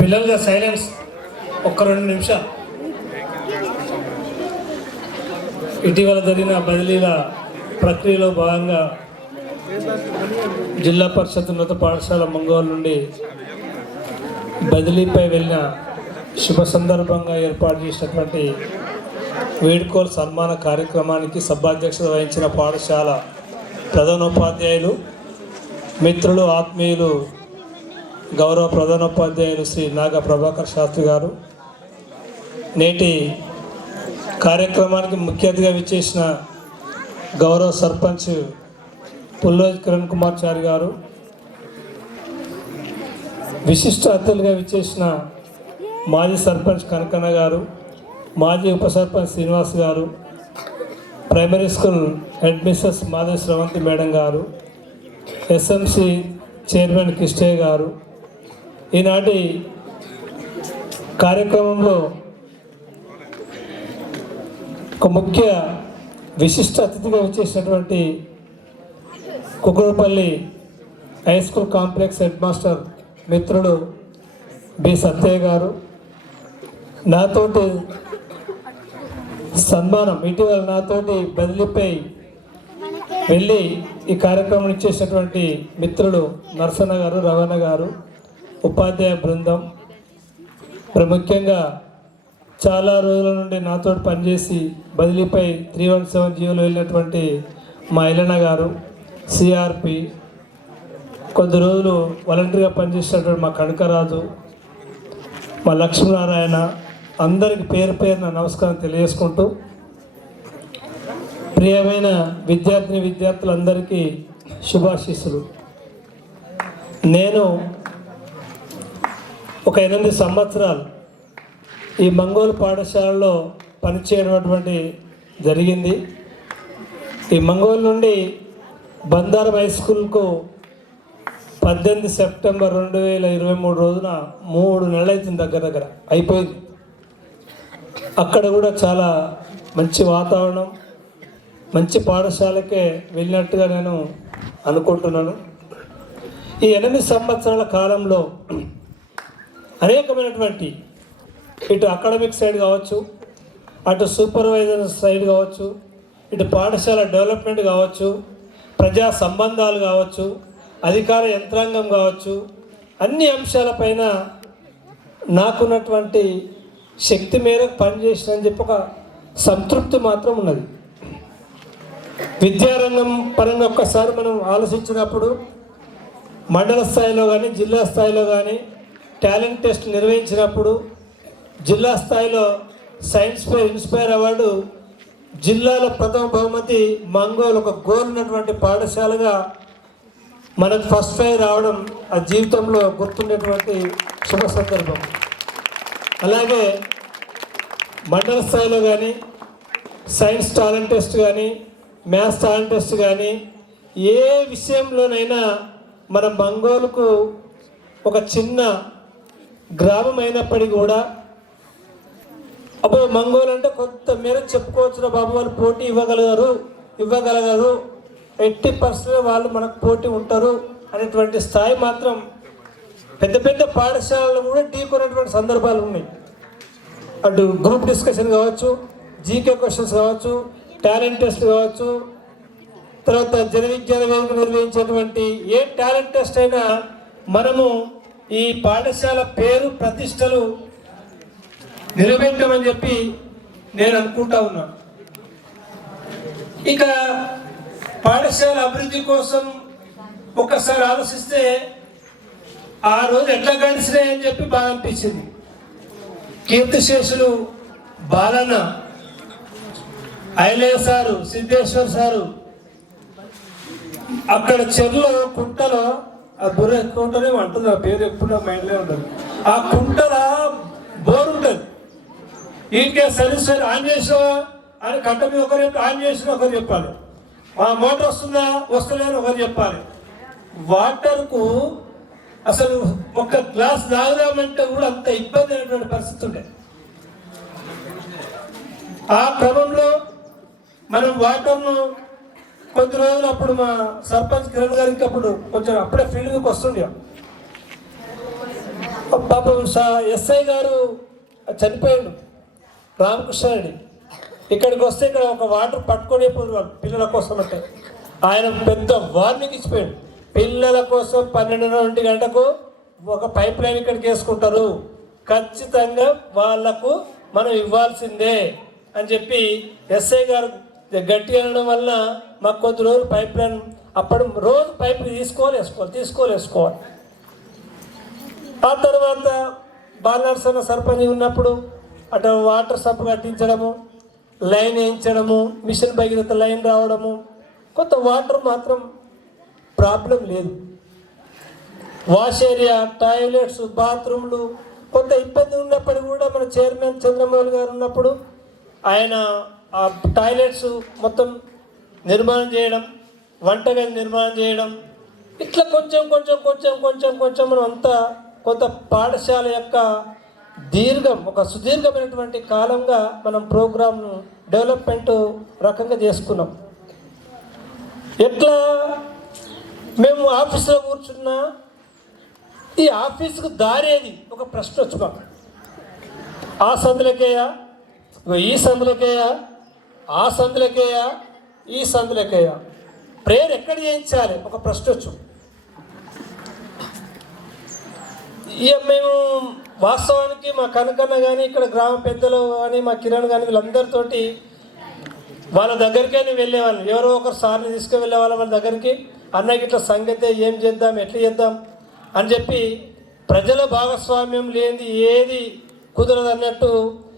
పిల్లలుగా సైలెన్స్ ఒక్క 2 నిమిషాలు. ఇటీవల జరిగిన బదిలీల ప్రక్రియలో భాగంగా జిల్లా పరిషత్ ఉన్నత పాఠశాల మంగోలు నుండి బదిలీపై వెళ్ళిన శుభ సందర్భంగా ఏర్పాటు చేసినటువంటి వేడుకోలు సన్మాన కార్యక్రమానికి సభాధ్యక్షత వహించిన పాఠశాల ప్రధానోపాధ్యాయులు, మిత్రులు, ఆత్మీయులు, గౌరవ ప్రధానోపాధ్యాయులు శ్రీ నాగ ప్రభాకర్ శాస్త్రి గారు, నేటి కార్యక్రమానికి ముఖ్య అతిథిగా విచ్చేసిన గౌరవ సర్పంచ్ పుల్లోజ్ కిరణ్ కుమార్ చారి గారు, విశిష్ట అతిథులుగా విచ్చేసిన మాజీ సర్పంచ్ కనకన్న గారు, మాజీ ఉప sarpanch Srinivas garu, primary school head Mrs Madhavi Sravanthi madam garu, SMC chairman Kishtaiah garu, ఈనాటి కార్యక్రమంలో ఒక ముఖ్య విశిష్ట అతిథిగా వచ్చేసినటువంటి Kukudupalli high school complex head master మిత్రుడు బి సత్యయ్య గారు, నాతోటి సన్మానం ఇటీవల నాతోటి బదిలీపై వెళ్ళి ఈ కార్యక్రమం ఇచ్చేసినటువంటి మిత్రుడు నరసన్న గారు, రవణ గారు, ఉపాధ్యాయ బృందం, ముఖ్యంగా చాలా రోజుల నుండి నాతో పనిచేసి బదిలీపై 317 జీవోలో వెళ్ళినటువంటి మా ఇలన్న గారు, సిఆర్పి, కొద్ది రోజులు వాలంటరీగా పనిచేసినటువంటి మా కనకరాజు, మా లక్ష్మీనారాయణ, అందరికి పేరు పేరున నమస్కారం తెలియజేసుకుంటూ, ప్రియమైన విద్యార్థులందరికీ శుభాశీస్సులు. నేను ఒక 8 సంవత్సరాలు ఈ మంగోలు పాఠశాలలో పనిచేయడం జరిగింది. ఈ మంగోలు నుండి బందారం హై స్కూల్కు 18 సెప్టెంబర్ 2023 రోజున 3 నెలలు అవుతుంది, దగ్గర అయిపోయింది. అక్కడ కూడా చాలా మంచి వాతావరణం, మంచి పాఠశాలకే వెళ్ళినట్టుగా నేను అనుకుంటున్నాను. ఈ 8 సంవత్సరాల కాలంలో అనేకమైనటువంటి ఇటు అకాడమిక్ సైడ్ కావచ్చు, అటు సూపర్వైజర్ సైడ్ కావచ్చు, ఇటు పాఠశాల డెవలప్మెంట్ కావచ్చు, ప్రజా సంబంధాలు కావచ్చు, అధికార యంత్రాంగం కావచ్చు, అన్ని అంశాలపైన నాకున్నటువంటి శక్తి మేరకు పనిచేసినని చెప్పి ఒక సంతృప్తి మాత్రం ఉన్నది. విద్యారంగం పరంగా ఒక్కసారి మనం ఆలోచించినప్పుడు మండల స్థాయిలో కానీ జిల్లా స్థాయిలో కానీ టాలెంట్ టెస్ట్ నిర్వహించినప్పుడు జిల్లా స్థాయిలో సైన్స్ ఫెయిర్ ఇన్స్పైర్ అవార్డు జిల్లాలో ప్రథమ బహుమతి మంగోలు ఒక గోల్ ఉన్నటువంటి పాఠశాలగా మనకు ఫస్ట్ ప్రైజ్ రావడం ఆ జీవితంలో గుర్తుండేటువంటి శుభ సందర్భం. అలాగే మండల స్థాయిలో కానీ సైన్స్ టాలెంట్ టెస్ట్ కానీ మ్యాథ్స్ టాలెంట్ టెస్ట్ కానీ ఏ విషయంలోనైనా మన మంగోలుకు ఒక చిన్న గ్రామం అయినప్పటికీ కూడా అప్పుడు మంగోలు అంటే కొంత మేర చెప్పుకోవచ్చు, బాబు వాళ్ళు పోటీ ఇవ్వగలగారు 80% వాళ్ళు మనకు పోటీ ఉంటారు అనేటువంటి స్థాయి మాత్రం పెద్ద పెద్ద పాఠశాలలు కూడా ఢీకొనేటువంటి సందర్భాలు ఉన్నాయి. అటు గ్రూప్ డిస్కషన్ కావచ్చు, జీకే క్వశ్చన్స్ కావచ్చు, టాలెంట్ టెస్ట్ కావచ్చు, తర్వాత జన విజ్ఞాన వేదిక నిర్వహించేటువంటి ఏ టాలెంట్ టెస్ట్ అయినా మనము ఈ పాఠశాల పేరు ప్రతిష్టలు నిలబెట్టమని చెప్పి నేను అనుకుంటా ఉన్నాను. ఇక పాఠశాల అభివృద్ధి కోసం ఒక్కసారి ఆలోచిస్తే ఆ రోజు ఎట్లా గడిచినాయని చెప్పి బాగా అనిపించింది. కీర్తిశేషులు బాలన్న, ఐలయ్య సారు, సిద్ధేశ్వర్ సారు అక్కడ చెరువులో కుంటలో ఆ బుర్ర ఎక్కువ ఉంటుందేమో అంటుంది, ఆ పేరు ఎప్పుడు నా మైండ్లో ఉంటుంది. ఆ కుంటల బోర్ ఉంటుంది, ఈకే సర్వీస్ ఆన్ చేసినావా అని కట్ట మీద ఒకరు చెప్పి ఆన్ చేసిన ఒకరు చెప్పాలి, ఆ మోటార్ వస్తుందా వస్తలేని ఒకరు చెప్పాలి. వాటర్కు అసలు ఒక గ్లాస్ తాగుదామంటే కూడా అంత ఇబ్బంది అయినటువంటి పరిస్థితి ఉండే. ఆ క్రమంలో మనం వాటర్ను కొద్ది రోజులు అప్పుడు మా సర్పంచ్ కిరణ్ గారికి అప్పుడు కొంచెం అప్పుడే ఫీల్డ్కి వస్తుండే. పాపం ఎస్ఐ గారు చనిపోయాడు రామకృష్ణారెడ్డి. ఇక్కడికి వస్తే ఇక్కడ ఒక వాటర్ పట్టుకొని వాళ్ళు పిల్లల కోసం అంటే ఆయన పెద్ద వార్నింగ్ ఇచ్చిపోయాడు. పిల్లల కోసం 12:30 గంటకు ఒక పైప్ లైన్ ఇక్కడికి వేసుకుంటారు, ఖచ్చితంగా వాళ్లకు మనం ఇవ్వాల్సిందే అని చెప్పి ఎస్ఐ గారు గట్టి అనడం వల్ల మాకు కొద్ది రోజులు పైప్ లైన్ అప్పుడు రోజు పైపులు వేసుకోవాలి. ఆ తర్వాత బాలనరసన్న సర్పంచ్ ఉన్నప్పుడు అటు వాటర్ సబ్బు కట్టించడము, లైన్ వేయించడము, మిషన్ భగీరథ లైన్ రావడము, కొంత వాటర్ మాత్రం ప్రాబ్లం లేదు. వాష్ ఏరియా, టాయిలెట్స్, బాత్రూమ్లు కొంత ఇబ్బంది ఉన్నప్పుడు కూడా మన చైర్మన్ చంద్రమౌళి గారు ఉన్నప్పుడు ఆయన ఆ టాయిలెట్స్ మొత్తం నిర్మాణం చేయడం, వంటగది నిర్మాణం చేయడం, ఇట్లా కొంచెం మనం అంతా కొంత పాఠశాల యొక్క ఒక సుదీర్ఘమైనటువంటి కాలంగా మనం ప్రోగ్రామ్ను డెవలప్మెంట్ రకంగా చేసుకున్నాం. ఎట్లా మేము ఆఫీసులో కూర్చున్నా ఈ ఆఫీసుకు దారేది ఒక ప్రశ్న వచ్చి మాకు, ఆ సందులకేయా, ఈ సందులకేయా, ఆ సందులకేయా, ఈ సందులకేయా, ప్రేయర్ ఎక్కడ చేయించాలి ఒక ప్రశ్న వచ్చు. ఇక మేము వాస్తవానికి మా కనకన్న కానీ ఇక్కడ గ్రామ పెద్దలు కానీ మా కిరణ్ కానీ వీళ్ళందరితోటి వాళ్ళ దగ్గరికే వెళ్ళేవాళ్ళం. ఎవరో ఒకరు సార్ని తీసుకువెళ్ళేవాళ్ళం వాళ్ళ దగ్గరికి. అన్నకి ఇట్లా సంగతే ఏం చేద్దాం, ఎట్లా చేద్దాం అని చెప్పి ప్రజల భాగస్వామ్యం లేనిది ఏది కుదరదు అన్నట్టు